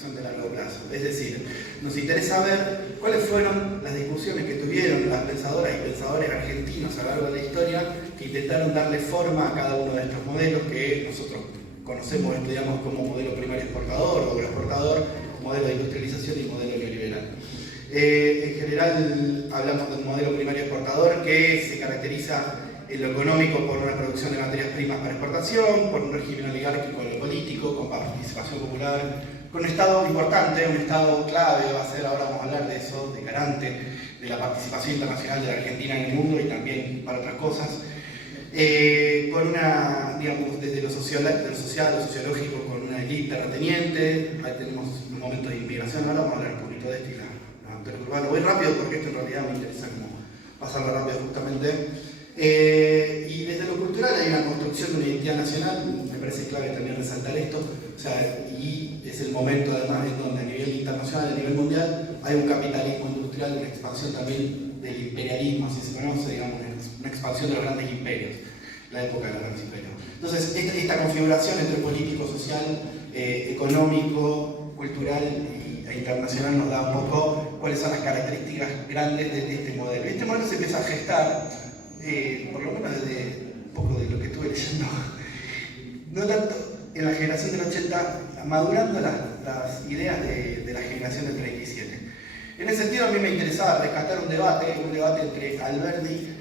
son de largo plazo. Es decir, nos interesa ver cuáles fueron las discusiones que tuvieron las pensadoras y pensadores argentinos a lo largo de la historia que intentaron darle forma a cada uno de estos modelos que nosotros conocemos, estudiamos como modelo primario exportador o agroexportador, modelo de industrialización y modelo neoliberal. En general hablamos de un modelo primario exportador que se caracteriza en lo económico por una producción de materias primas para exportación, por un régimen oligárquico en lo político, con participación popular, con un Estado importante, un Estado clave, ahora vamos a hablar de eso, de garante de la participación internacional de la Argentina en el mundo y también para otras cosas, con una, digamos, desde lo social, lo sociológico, con una élite terrateniente. Ahí tenemos un momento de inmigración, ahora vamos a hablar un poquito de esto y la interurbano. Voy rápido porque esto en realidad me interesa como pasarlo rápido justamente. Y desde lo cultural hay una construcción de una identidad nacional, me parece clave también resaltar esto, o sea, y es el momento además en donde a nivel internacional, a nivel mundial, hay un capitalismo industrial, una expansión también del imperialismo, así se conoce, digamos, una expansión de los grandes imperios, la época de los grandes imperios. Entonces, esta configuración entre político, social, económico, cultural e internacional nos da un poco cuáles son las características grandes de este modelo. Este modelo se empieza a gestar, por lo menos desde un poco de lo que estuve leyendo, no tanto en la generación del 80, madurando las ideas de la generación del 37. En ese sentido a mí me interesaba rescatar un debate entre Alberdi,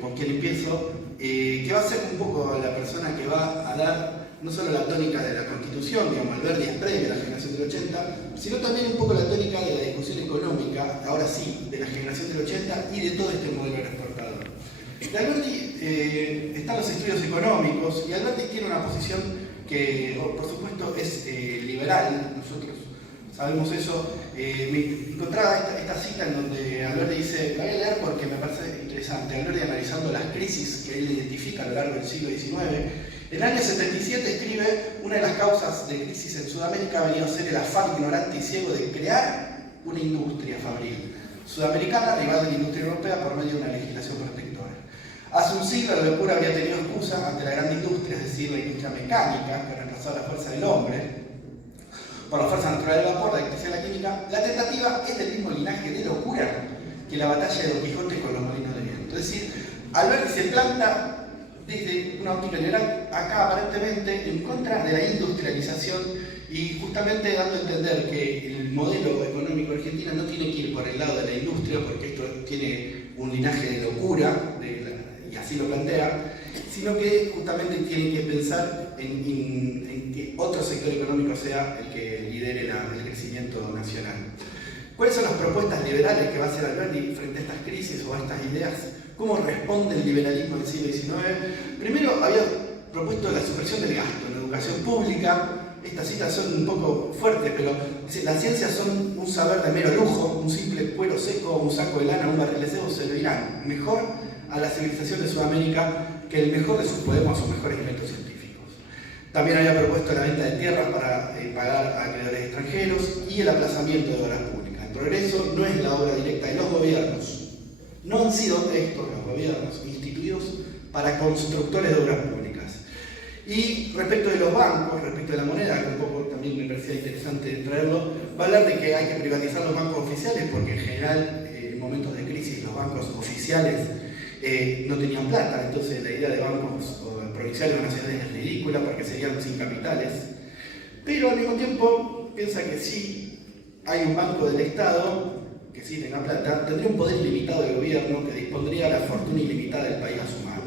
con quien empiezo, que va a ser un poco la persona que va a dar no solo la tónica de la Constitución, digamos, Alberdi es previo a la generación del 80, sino también un poco la tónica de la discusión económica, ahora sí, de la generación del 80 y de todo este modelo exportador. Alberdi están los estudios económicos y Alberdi tiene una posición que, por supuesto, es liberal. Nosotros sabemos eso. Me encontraba esta cita en donde Alberdi dice, la voy a leer porque me parece interesante. Alberdi analizando las crisis que él identifica a lo largo del siglo XIX. En el año 77 escribe, una de las causas de crisis en Sudamérica ha venido a ser el afán ignorante y ciego de crear una industria fabril sudamericana, rival de la industria europea por medio de una legislación protectora. Hace un siglo la locura habría tenido excusa ante la gran industria, es decir, la industria mecánica, que reemplazó a la fuerza del hombre por la fuerza natural del vapor, la electricidad y la química. La tentativa es del mismo linaje de locura que la batalla de Don Quijote con los molinos de viento. Es decir, Alberdi se planta desde una óptica liberal, acá aparentemente en contra de la industrialización y justamente dando a entender que el modelo económico argentino no tiene que ir por el lado de la industria, porque esto tiene un linaje de locura, y así lo plantea, sino que justamente tiene que pensar en que otro sector económico sea el que lidere el crecimiento nacional. ¿Cuáles son las propuestas liberales que va a hacer Alberdi frente a estas crisis o a estas ideas? ¿Cómo responde el liberalismo del siglo XIX? Primero había propuesto la supresión del gasto en la educación pública. Estas citas son un poco fuertes, pero las ciencias son un saber de mero lujo, un simple cuero seco, un saco de lana, un barril de cebo se lo irán mejor a la civilización de Sudamérica que el mejor de sus poemas o mejores inventos científicos. También había propuesto la venta de tierras para pagar a acreedores extranjeros y el aplazamiento de obras públicas. El progreso no es la obra directa de los gobiernos. No han sido estos los gobiernos instituidos para constructores de obras públicas. Y respecto de los bancos, respecto de la moneda, que un poco también me parecía interesante traerlo, va a hablar de que hay que privatizar los bancos oficiales porque en general en momentos de crisis los bancos oficiales no tenían plata, entonces la idea de bancos provinciales o nacionales es ridícula porque serían sin capitales. Pero al mismo tiempo piensa que si hay un banco del Estado que sí tenga plata, tendría un poder ilimitado del gobierno que dispondría de la fortuna ilimitada del país a su mano.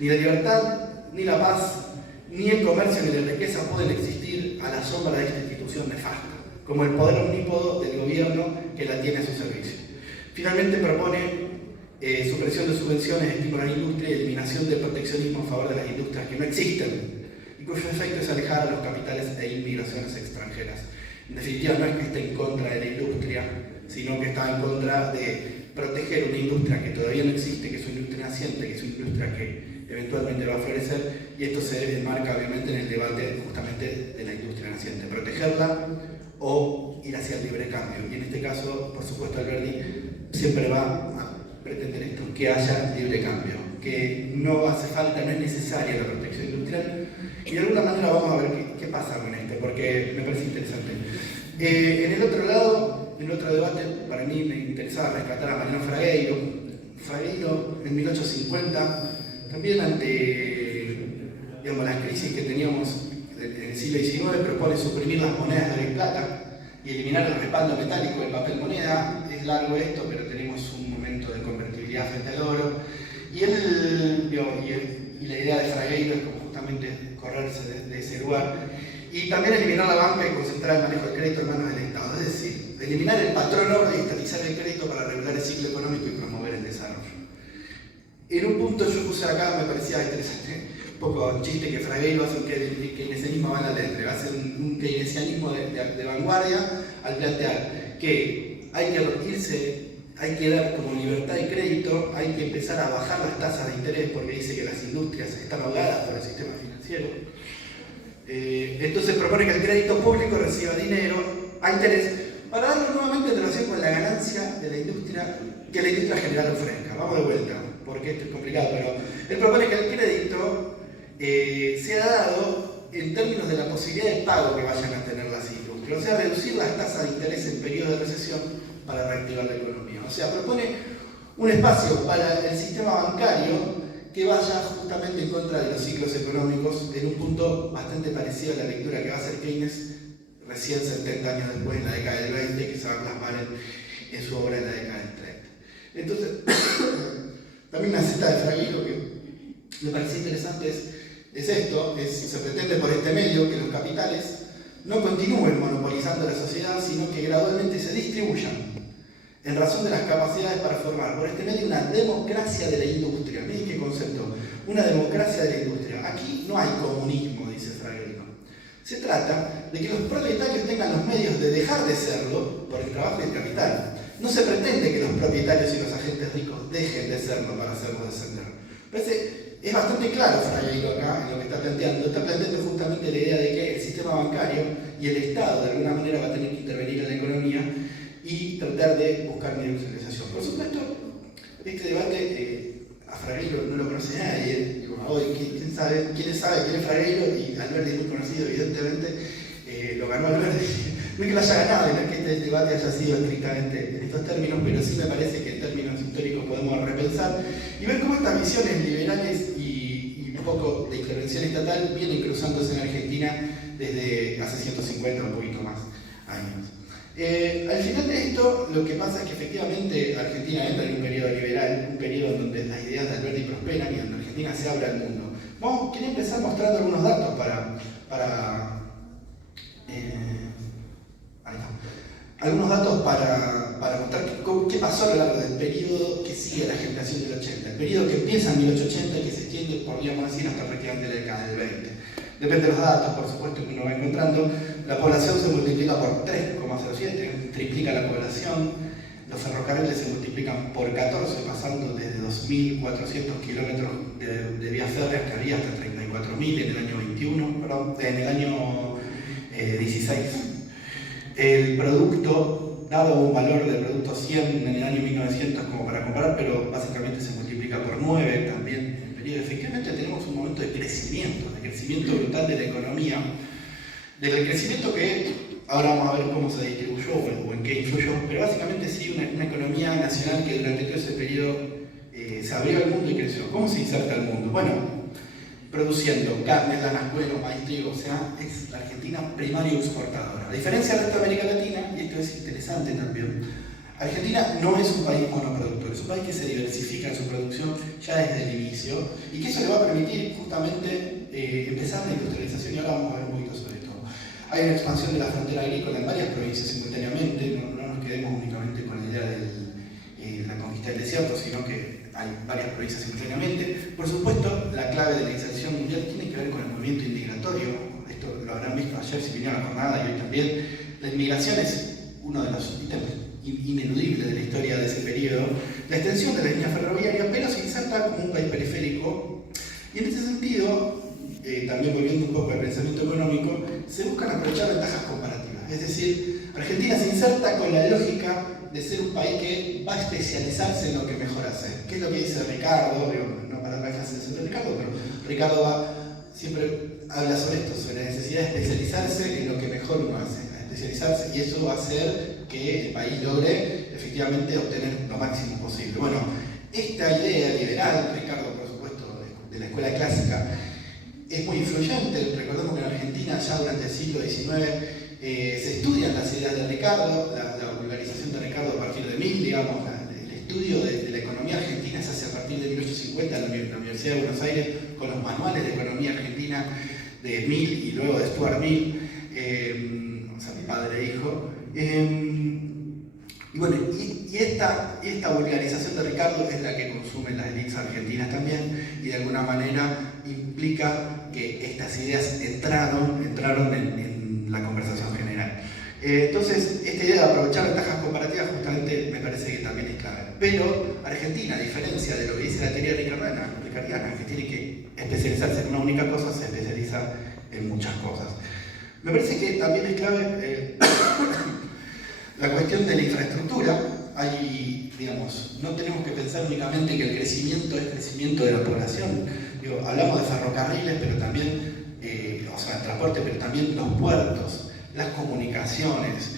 Ni la libertad, ni la paz, ni el comercio ni la riqueza pueden existir a la sombra de esta institución nefasta, como el poder omnípodo del gobierno que la tiene a su servicio. Finalmente propone supresión de subvenciones, estímulo a la industria y eliminación del proteccionismo a favor de las industrias que no existen y cuyo efecto es alejar a los capitales e inmigraciones extranjeras. En definitiva, no es que esté en contra de la industria, sino que está en contra de proteger una industria que todavía no existe, que es una industria naciente, que es una industria que eventualmente va a florecer, y esto se enmarca obviamente en el debate justamente de la industria naciente, protegerla o ir hacia el libre cambio. Y en este caso, por supuesto, Alberdi siempre va a pretender esto, que haya libre cambio, que no hace falta, no es necesaria la protección industrial, y de alguna manera vamos a ver qué pasa con esto, porque me parece interesante. En el otro lado, en otro debate, para mí me interesaba rescatar a Mariano Fragueiro. Fragueiro, en 1850, también ante, digamos, las crisis que teníamos en el siglo XIX, propone suprimir las monedas de oro y plata y eliminar el respaldo metálico del papel moneda. Es largo esto, pero tenemos un momento de convertibilidad frente al oro. Y la idea de Fragueiro es como justamente correrse de ese lugar. Y también eliminar la banca y concentrar el manejo del crédito en manos del Estado. Es decir, eliminar el patrón oro y estatizar el crédito para regular el ciclo económico y promover el desarrollo. En un punto yo puse acá, me parecía interesante, un poco chiste, que Fragueiro hace un keynesianismo va en la letra, hace un keynesianismo de vanguardia al plantear que hay que dar como libertad de crédito, hay que empezar a bajar las tasas de interés porque dice que las industrias están ahogadas por el sistema financiero. Entonces propone que el crédito público reciba dinero a interés para darlo nuevamente en relación con la ganancia de la industria que la industria general ofrezca. Vamos de vuelta, porque esto es complicado, pero él propone que el crédito sea dado en términos de la posibilidad de pago que vayan a tener las industrias, o sea, reducir las tasas de interés en periodos de recesión para reactivar la economía. O sea, propone un espacio para el sistema bancario que vaya justamente en contra de los ciclos económicos en un punto bastante parecido a la lectura que va a hacer Keynes recién 70 años después, en la década del 20, que se va a plasmar en su obra en la década del 30. Entonces, también una cita de Fragueiro que me parece interesante es esto, se pretende por este medio que los capitales no continúen monopolizando la sociedad, sino que gradualmente se distribuyan en razón de las capacidades para formar por este medio una democracia de la industria. Miren qué concepto, una democracia de la industria. Aquí no hay comunismo, dice Fragueiro. Se trata de que los propietarios tengan los medios de dejar de serlo por el trabajo del capital. No se pretende que los propietarios y los agentes ricos dejen de serlo para hacerlo descender. Parece, es bastante claro Fragueiro acá en lo que está planteando. Está planteando justamente la idea de que el sistema bancario y el Estado de alguna manera va a tener que intervenir en la economía y tratar de buscar medios de socialización. Por supuesto, este debate a Fragueiro no lo conoce nadie. Digo, hoy, ¿quién sabe quién es Fragueiro? Y Alberti es muy conocido, evidentemente, lo ganó Alberti. No es que lo haya ganado, no es que este debate haya sido estrictamente en estos términos, pero sí me parece que en términos históricos podemos repensar y ver cómo estas visiones liberales y un poco de intervención estatal vienen cruzándose en Argentina desde hace 150 o un poquito más años. Al final de esto, lo que pasa es que efectivamente Argentina entra en un periodo liberal, un periodo en donde las ideas de Alberti prosperan y donde Argentina se abre al mundo. Quería empezar mostrando algunos datos para mostrar qué pasó a lo largo del periodo que sigue la generación del 80, el periodo que empieza en 1880 y que se extiende, podríamos decir, hasta prácticamente la década del 20. Depende de los datos, por supuesto, que uno va encontrando. La población se multiplica por 3,07, triplica la población. Los ferrocarriles se multiplican por 14, pasando desde 2.400 kilómetros de vías férreas que había hasta 34.000 en el año 21, perdón, en el año 16. El producto, dado un valor del producto 100 en el año 1900 como para comparar, pero básicamente se multiplica por 9 también. Efectivamente tenemos un momento de crecimiento brutal de la economía, del crecimiento que ahora vamos a ver cómo se distribuyó o en qué influyó, pero básicamente sí una economía nacional que durante todo ese periodo se abrió al mundo y creció. ¿Cómo se inserta al mundo? Bueno, produciendo carne, lanas, cuero, maíz, trigo, o sea, es la Argentina primario exportadora. A diferencia del resto de América Latina, y esto es interesante también, Argentina no es un país monoproductor, es un país que se diversifica en su producción ya desde el inicio y que eso le va a permitir justamente empezar la industrialización, y ahora vamos a ver un poquito sobre esto. Hay una expansión de la frontera agrícola en varias provincias simultáneamente, no nos quedemos únicamente con la idea de la conquista del desierto, sino que hay varias provincias simultáneamente. Por supuesto, la clave de la inserción mundial tiene que ver con el movimiento inmigratorio. Esto lo habrán visto ayer si vinieron a la jornada y hoy también. La inmigración es uno de los ítems ineludibles de la historia de ese periodo. La extensión de la línea ferroviaria, pero se inserta como un país periférico. Y en este sentido, también volviendo un poco al pensamiento económico, se buscan aprovechar ventajas comparativas. Es decir, Argentina se inserta con la lógica de ser un país que va a especializarse en lo que mejor hace. ¿Qué es lo que dice Ricardo? No para dar clases de Ricardo, pero Ricardo siempre habla sobre esto, sobre la necesidad de especializarse en lo que mejor uno hace. Es especializarse, y eso va a hacer que el país logre efectivamente obtener lo máximo posible. Bueno, esta idea liberal, Ricardo, por supuesto, de la escuela clásica, es muy influyente. Recordemos que en Argentina ya durante el siglo XIX se estudian las ideas de Ricardo, la vulgarización de Ricardo a partir de Mill, digamos, el estudio de la economía argentina se hace a partir de 1850 en la Universidad de Buenos Aires con los manuales de economía argentina de Mill y luego de Stuart Mill, o sea, mi padre e hijo. Y bueno, y esta vulgarización de Ricardo es la que consumen las élites argentinas también, y de alguna manera implica que estas ideas entraron en la conversación general. Entonces, esta idea de aprovechar ventajas comparativas justamente me parece que también es clave. Pero Argentina, a diferencia de lo que dice la teoría ricardiana, que tiene que especializarse en una única cosa, se especializa en muchas cosas. Me parece que también es clave la cuestión de la infraestructura. Hay, digamos, no tenemos que pensar únicamente que el crecimiento es crecimiento de la población. Digo, hablamos de ferrocarriles, pero también, o sea, el transporte, pero también los puertos, las comunicaciones,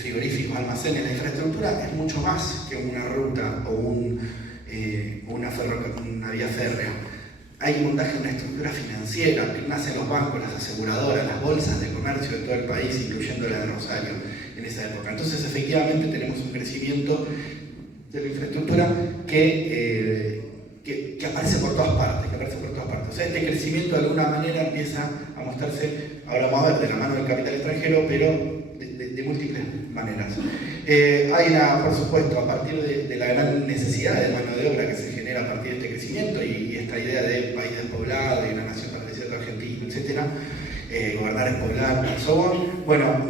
frigoríficos, almacenes. La infraestructura es mucho más que una ruta o una vía férrea. Hay que montar una estructura financiera que nacen los bancos, las aseguradoras, las bolsas de comercio de todo el país, incluyendo la de Rosario en esa época. Entonces, efectivamente, tenemos un crecimiento de la infraestructura que aparece por todas partes, O sea, este crecimiento de alguna manera empieza a mostrarse, ahora vamos a ver, de la mano del capital extranjero, pero de múltiples maneras. Hay por supuesto, a partir de la gran necesidad de mano de obra que se genera a partir de este crecimiento y esta idea de país despoblado y una nación parecida a Argentina, etc., gobernar es poblar, y so on. Bueno,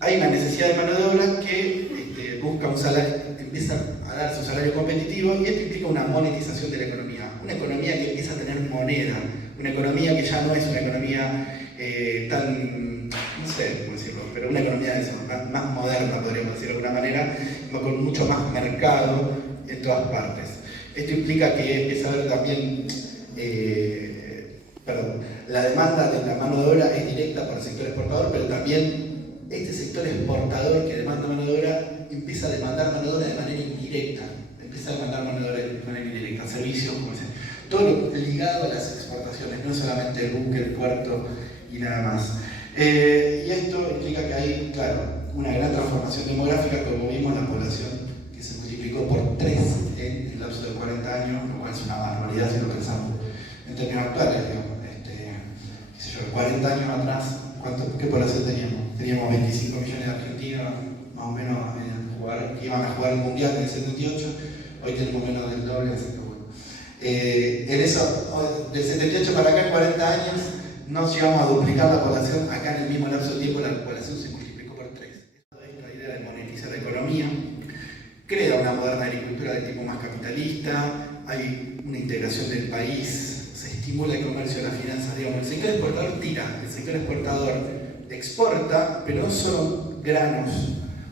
hay una necesidad de mano de obra que busca un salario, empieza a dar su salario competitivo, y esto implica una monetización de la economía, una economía que empieza a tener moneda, una economía que ya no es una economía tan, no sé cómo decirlo, pero una economía más moderna, podríamos decir de alguna manera, con mucho más mercado en todas partes. Esto implica que empieza a haber también, la demanda de la mano de obra es directa por el sector exportador, pero también este sector exportador que demanda mano de obra empieza a demandar mano de obra de manera indirecta, servicios, como dicen, todo lo ligado a las exportaciones, no solamente el buque, el puerto y nada más. Y esto implica que hay, claro, una gran transformación demográfica. Como vimos, la población que se multiplicó por 3 en el lapso de 40 años, lo cual es una barbaridad si lo pensamos en términos actuales, digamos. 40 años atrás, ¿qué población teníamos? Teníamos 25 millones de argentinos, más o menos, que iban a jugar el Mundial en el 78, hoy tenemos menos del doble, así que bueno. En eso, del 78 para acá, en 40 años, no llegamos a duplicar la población. Acá en el mismo lapso de tiempo la población se multiplicó por 3. Esta idea de monetizar la economía crea una moderna agricultura de tipo más capitalista, hay una integración del país, se estimula el comercio, las finanzas, digamos. El sector exportador tira, el sector exportador exporta, pero no son granos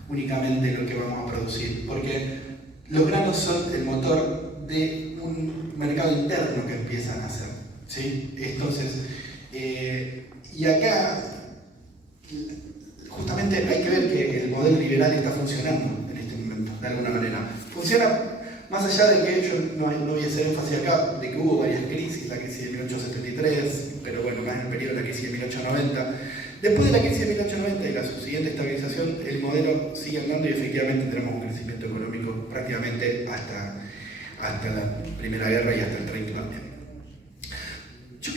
únicamente lo que vamos a producir, porque los granos son el motor de un mercado interno que empiezan a hacer, ¿sí? Entonces, y acá justamente hay que ver que el modelo liberal está funcionando en este momento, de alguna manera. Funciona más allá de que yo no voy a hacer énfasis acá, de que hubo varias crisis, la crisis de 1873, pero bueno, más en el periodo de la crisis de 1890. Después de la crisis de 1890 y la subsiguiente estabilización, el modelo sigue andando y efectivamente tenemos un crecimiento económico prácticamente hasta la Primera Guerra y hasta el 30 también. Yo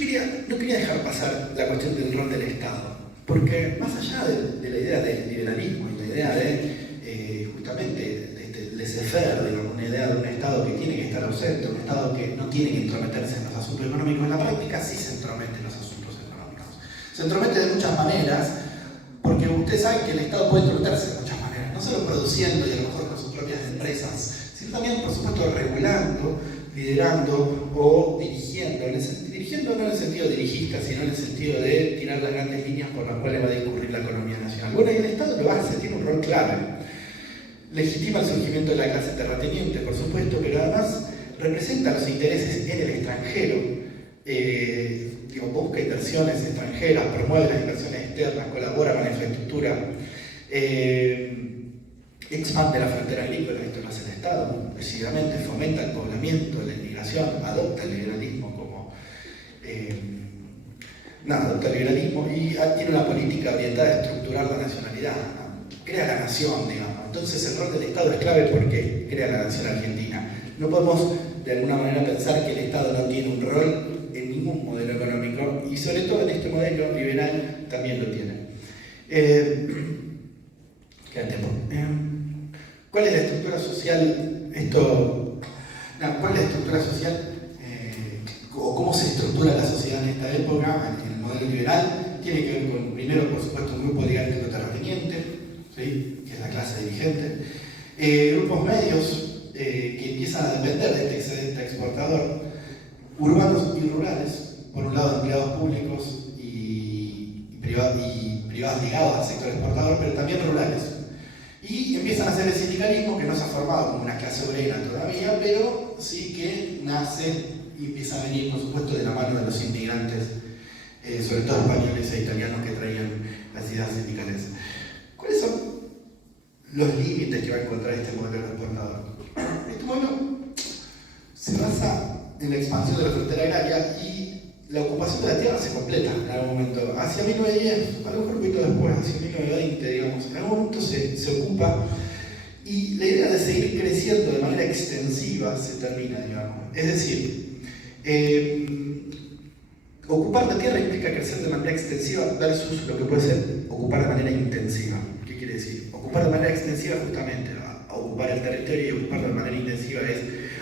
no quería dejar pasar la cuestión del rol del Estado, porque más allá de la idea del liberalismo y la idea de justamente laissez-faire, una idea de un Estado que tiene que estar ausente, un Estado que no tiene que entrometerse en los asuntos económicos, en la práctica sí se entromete en los asuntos económicos. Se entromete de muchas maneras, porque ustedes saben que el Estado puede entrometerse de muchas maneras, no solo produciendo y a lo mejor con sus propias empresas, sino también, por supuesto, regulando, liderando o dirigiendo. Dirigiendo no en el sentido dirigista, sino en el sentido de tirar las grandes líneas por las cuales va a discurrir la economía nacional. Bueno, y el Estado lo hace, tiene un rol clave. Legitima el surgimiento de la clase terrateniente, por supuesto, pero además representa los intereses en el extranjero busca inversiones extranjeras, promueve las inversiones externas, colabora con la infraestructura, expande la frontera agrícola, esto lo hace el Estado, decididamente fomenta el poblamiento, la inmigración, adopta el liberalismo como... adopta el liberalismo y tiene una política orientada a estructurar la nacionalidad, ¿no? Crea la nación, digamos. Entonces el rol del Estado es clave porque crea la nación argentina. No podemos de alguna manera pensar que el Estado no tiene un rol en ningún modelo económico y sobre todo en este modelo liberal también lo tiene. Queda tiempo. ¿Cuál es la estructura social? ¿Cuál es la estructura social? O cómo se estructura la sociedad en esta época, en el modelo liberal, tiene que ver con, primero, por supuesto, un grupo oligarquico terrateniente, ¿sí? Que es la clase dirigente, grupos medios que empiezan a depender de este excedente exportador, urbanos y rurales, por un lado empleados públicos y privados ligados al sector exportador, pero también rurales. Y empiezan a hacer el sindicalismo, que no se ha formado como una clase obrera todavía, pero sí que nace y empieza a venir, por supuesto, de la mano de los inmigrantes, sobre todo españoles e italianos que traían las ideas sindicales. ¿Cuáles son los límites que va a encontrar este modelo exportador? Este modelo se basa en la expansión de la frontera agraria y la ocupación de la tierra se completa en algún momento. Hacia 1910, a lo mejor un poquito después, hacia 1920, digamos, en algún momento se ocupa y la idea de seguir creciendo de manera extensiva se termina, digamos. Es decir, ocupar la tierra implica crecer de manera extensiva versus lo que puede ser ocupar de manera intensiva. ¿Qué quiere decir? Ocupar de manera extensiva justamente a ocupar el territorio y ocupar de manera intensiva es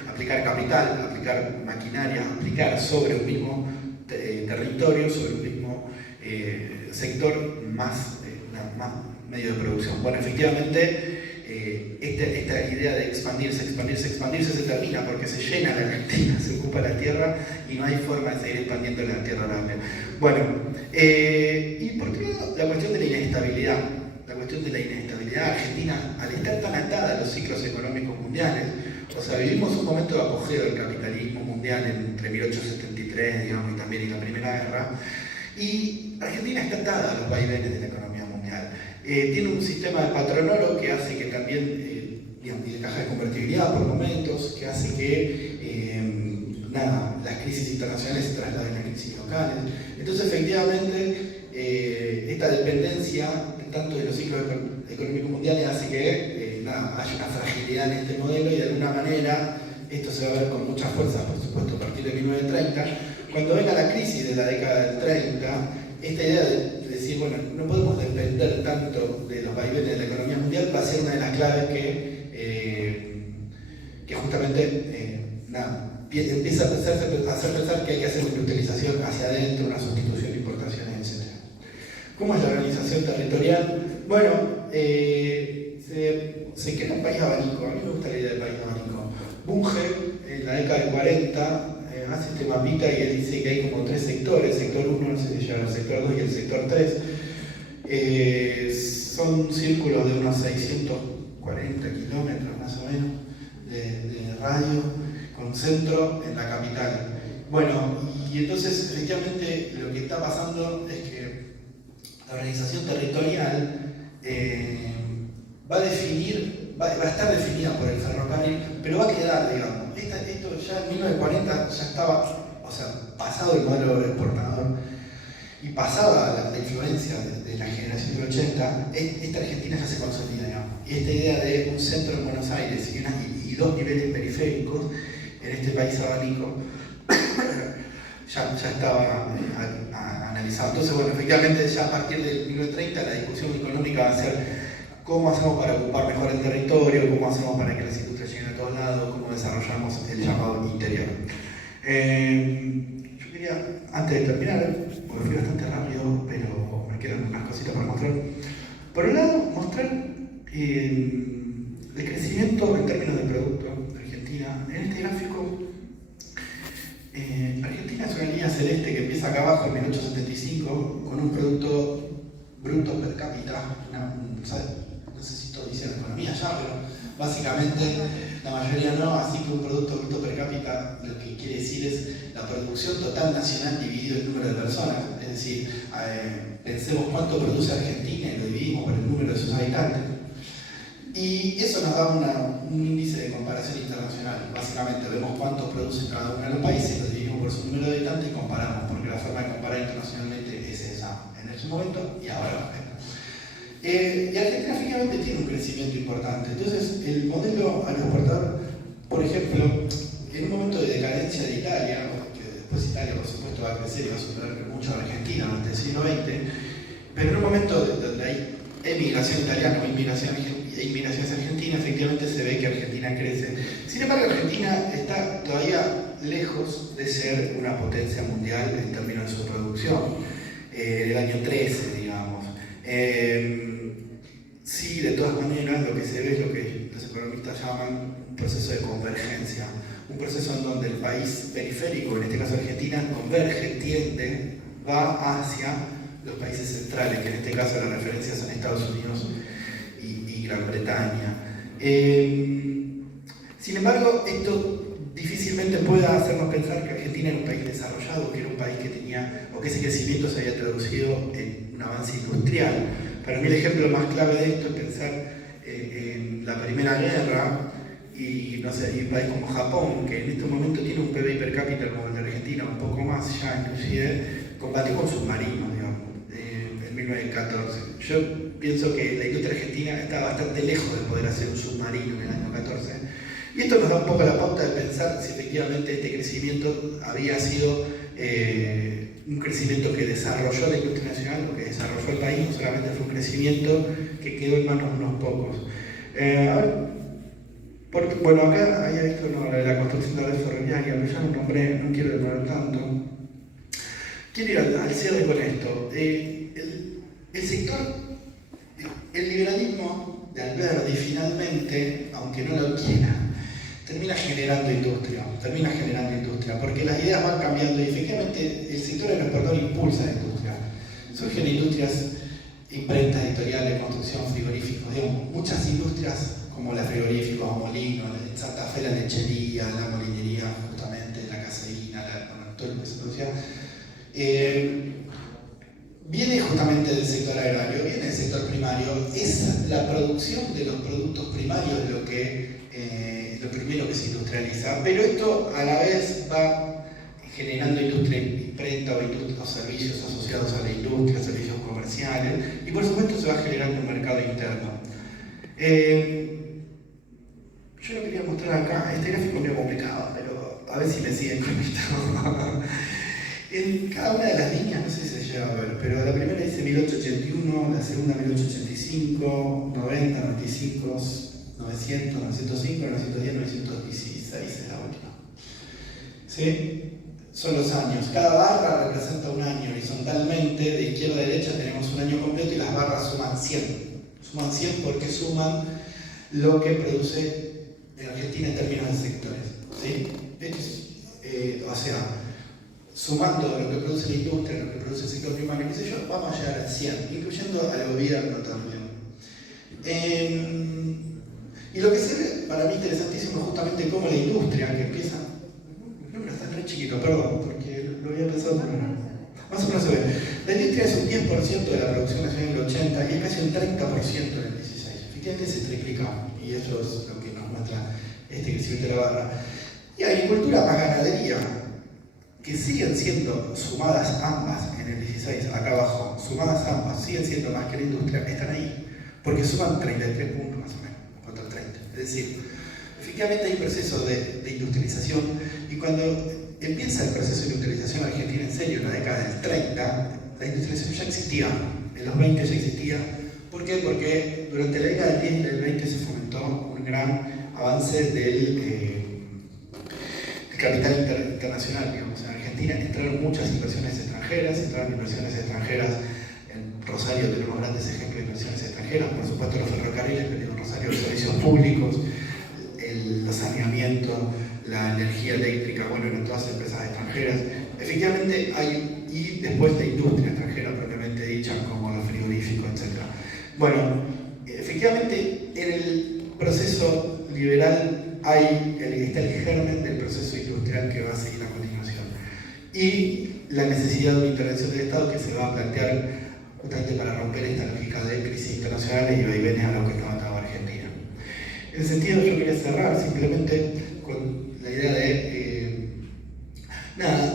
aplicar capital, aplicar maquinaria, aplicar sobre un mismo territorio, sobre un mismo sector más medio de producción. Bueno, efectivamente esta idea de expandirse se termina porque se llena la Argentina, se ocupa la tierra y no hay forma de seguir expandiendo la tierra grande. Bueno, y por otro lado, la cuestión de la inestabilidad. La cuestión de la inestabilidad argentina, al estar tan atada a los ciclos económicos mundiales, o sea, vivimos un momento de apogeo del capitalismo mundial entre 1873, digamos, y también en la Primera Guerra, y Argentina está atada a los vaivenes de la economía mundial. Tiene un sistema de patronoro que hace que también, y de caja de convertibilidad por momentos, que hace que las crisis internacionales se trasladen a crisis locales. Entonces, efectivamente, esta dependencia tanto de los ciclos económicos mundiales hace que haya una fragilidad en este modelo y de alguna manera esto se va a ver con mucha fuerza, por supuesto, a partir de 1930. Cuando venga la crisis de la década del 30, esta idea de decir, bueno, no podemos depender tanto de los vaivenes de la economía mundial va a ser una de las claves que justamente empieza a hacer pensar que hay que hacer una utilización hacia adentro, una sustitución de importaciones, etc. ¿Cómo es la organización territorial? Bueno, se crea un país abanico. A mí me gusta la idea del país abanico. Bunge, en la década del 40, hace este mapita y él dice que hay como tres sectores: sector 1, el sector 2 y el sector 3. Son círculos de unos 640 kilómetros más o menos de radio, con centro en la capital. Bueno, y entonces efectivamente lo que está pasando es que la organización territorial va a estar definida por el ferrocarril, pero va a quedar, digamos. Esto ya en 1940 ya estaba, o sea, pasado el modelo exportador y pasada la influencia de la generación del 80, esta Argentina ya se consolida, digamos. Y esta idea de un centro en Buenos Aires y dos niveles periféricos en este país abanico ya estaba analizado. Entonces, bueno, efectivamente ya a partir del 1930 la discusión económica va a ser cómo hacemos para ocupar mejor el territorio, cómo hacemos para que las industrias lleguen a todos lados, cómo desarrollamos el llamado interior. Yo quería, antes de terminar, porque fui bastante rápido, pero me quedan unas cositas para mostrar. Por un lado, mostrar el crecimiento en términos de producto de Argentina. En este gráfico, Argentina es una línea celeste que empieza acá abajo en 1875 con un producto bruto per cápita, no sé si esto dice la economía ya, pero básicamente la mayoría no, así que un Producto Bruto Per Cápita lo que quiere decir es la producción total nacional dividido el número de personas. Es decir, pensemos cuánto produce Argentina y lo dividimos por el número de sus habitantes. Y eso nos da un índice de comparación internacional. Básicamente vemos cuánto produce cada uno de los países, lo dividimos por su número de habitantes y comparamos, porque la forma de comparar internacionalmente es esa, en ese momento y ahora. Y Argentina efectivamente tiene un crecimiento importante. Entonces, el modelo aeroportuario, por ejemplo, en un momento de decadencia de Italia, que después Italia por supuesto va a crecer y va a superar mucho a Argentina durante el siglo XX, pero en un momento donde hay emigración italiana o inmigraciones argentinas, efectivamente se ve que Argentina crece. Sin embargo, Argentina está todavía lejos de ser una potencia mundial en términos de su producción. El año 13, digamos. Sí, de todas maneras, lo que se ve es lo que los economistas llaman un proceso de convergencia. Un proceso en donde el país periférico, en este caso Argentina, converge, tiende, va hacia los países centrales, que en este caso la referencia son Estados Unidos y Gran Bretaña. Sin embargo, esto difícilmente pueda hacernos pensar que Argentina era un país desarrollado, que era un país que tenía, o que ese crecimiento se había traducido en un avance industrial. Para mí el ejemplo más clave de esto es pensar en la Primera Guerra y, no sé, y un país como Japón, que en este momento tiene un PBI per cápita como el de Argentina, un poco más ya inclusive, combatió con submarinos, digamos, en 1914. Yo pienso que la industria argentina está bastante lejos de poder hacer un submarino en el año 14. Y esto nos da un poco la pauta de pensar si efectivamente este crecimiento había sido un crecimiento que desarrolló la industria nacional o que desarrolló el país, no solamente fue un crecimiento que quedó en manos de unos pocos. Bueno, acá había visto la construcción de la red ferroviaria, pero ya lo nombré, no quiero demorar tanto. Quiero ir al cierre con esto. El sector, el liberalismo de Alberdi finalmente, aunque no lo quiera, termina generando industria, porque las ideas van cambiando y efectivamente el sector aeroportuario impulsa la industria. Surgen industrias, imprentas editoriales, construcción, frigoríficos, digamos, muchas industrias como la frigoríficos, molinos, en Santa Fe la lechería, la molinería, justamente, la caseína, todo lo que se producía. Viene justamente del sector agrario, viene del sector primario, es la producción de los productos primarios lo primero que se industrializa, pero esto a la vez va generando industria imprenta o servicios asociados a la industria, servicios comerciales, y por supuesto se va generando un mercado interno. Yo lo quería mostrar acá, este gráfico es medio complicado, pero a ver si me siguen con esto. En cada una de las líneas, no sé si se llega a ver, pero la primera dice 1881, la segunda 1885, 90, 95, 900, 905, 910, 916 es la última. ¿Sí? Son los años. Cada barra representa un año horizontalmente, de izquierda a derecha tenemos un año completo y las barras suman 100. Suman 100 porque suman lo que produce en Argentina en términos de sectores. ¿Sí? O sea, sumando lo que produce la industria, lo que produce el sector primario, qué sé yo, vamos a llegar a 100, incluyendo al gobierno también. Y lo que se ve para mí interesantísimo es justamente cómo la industria, que empieza... El número está re chiquito, perdón, porque lo había pensado primero. Más o menos se ve. La industria es un 10% de la producción nacional en el 80 y es casi un 30% en el 16. Efectivamente se triplica, y eso es lo que nos muestra este crecimiento de la barra. Y agricultura más ganadería, que siguen siendo sumadas ambas en el 16, acá abajo, sumadas ambas, siguen siendo más que la industria, están ahí, porque suman 33 puntos más o menos, contra el 30. Es decir, efectivamente hay un proceso de industrialización, y cuando empieza el proceso de industrialización argentina en serio, en la década del 30, la industrialización ya existía, en los 20 ya existía. ¿Por qué? Porque durante la década del 10 y del 20 se fomentó un gran avance del capital internacional, digamos. En Argentina entraron muchas inversiones extranjeras, en Rosario tenemos grandes ejemplos de inversiones extranjeras, por supuesto los ferrocarriles, pero en Rosario los servicios públicos, el saneamiento, la energía eléctrica, bueno, eran todas empresas extranjeras. Efectivamente hay, y después la industria extranjera propiamente dicha, como los frigoríficos, etc. Bueno, efectivamente en el proceso liberal hay está el germen del proceso industrial que va a seguir a continuación. Y la necesidad de una intervención del Estado que se va a plantear justamente para romper esta lógica de crisis internacionales y vaivenes a lo que está matando a Argentina. En ese sentido, yo quería cerrar simplemente con la idea de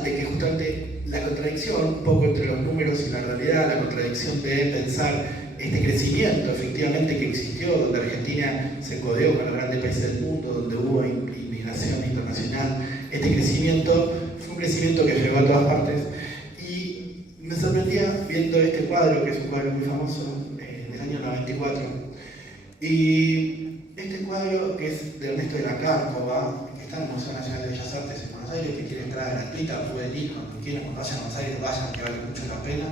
que justamente la contradicción un poco entre los números y la realidad, la contradicción de pensar este crecimiento efectivamente que existió, donde Argentina se codeó con los grandes países del mundo, donde hubo inmigración internacional, este crecimiento fue un crecimiento que llegó a todas partes. Y me sorprendía viendo este cuadro, que es un cuadro muy famoso, del año 94. Y este cuadro, que es de Ernesto de la Cárcova, que está en el Museo Nacional de Bellas Artes en Buenos Aires, que tiene entrada gratuita, pueden ir cuando quieran, cuando vayan a Buenos Aires, vayan, que vale mucho la pena.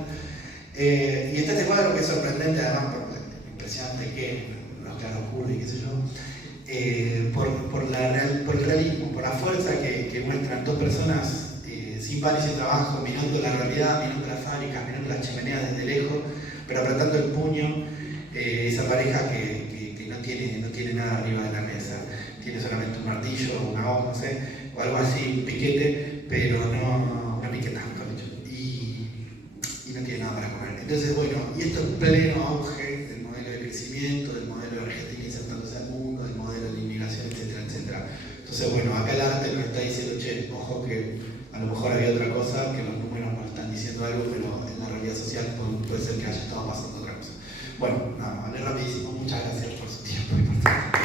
Y está este cuadro que es sorprendente, además, por lo impresionante que los claroscuros y qué sé yo, por el realismo, por la fuerza que muestran dos personas sin pan y sin trabajo, mirando la realidad, mirando las fábricas, mirando las chimeneas desde lejos, pero apretando el puño, esa pareja que no tiene nada arriba de la mesa, tiene solamente un martillo, una hoz, no sé, o algo así, un piquete, pero no piqueta, mejor dicho, y no tiene nada para comer. Entonces, bueno, y esto es pleno auge del modelo de crecimiento, del modelo de Argentina insertándose al mundo, del modelo de inmigración, etcétera, etcétera. Entonces, bueno, acá el arte nos está diciendo, che, ojo que a lo mejor había otra cosa, que los números nos están diciendo algo, pero en la realidad social puede ser que haya estado pasando otra cosa. Bueno, nada, hablé rapidísimo. Muchas gracias por su tiempo y por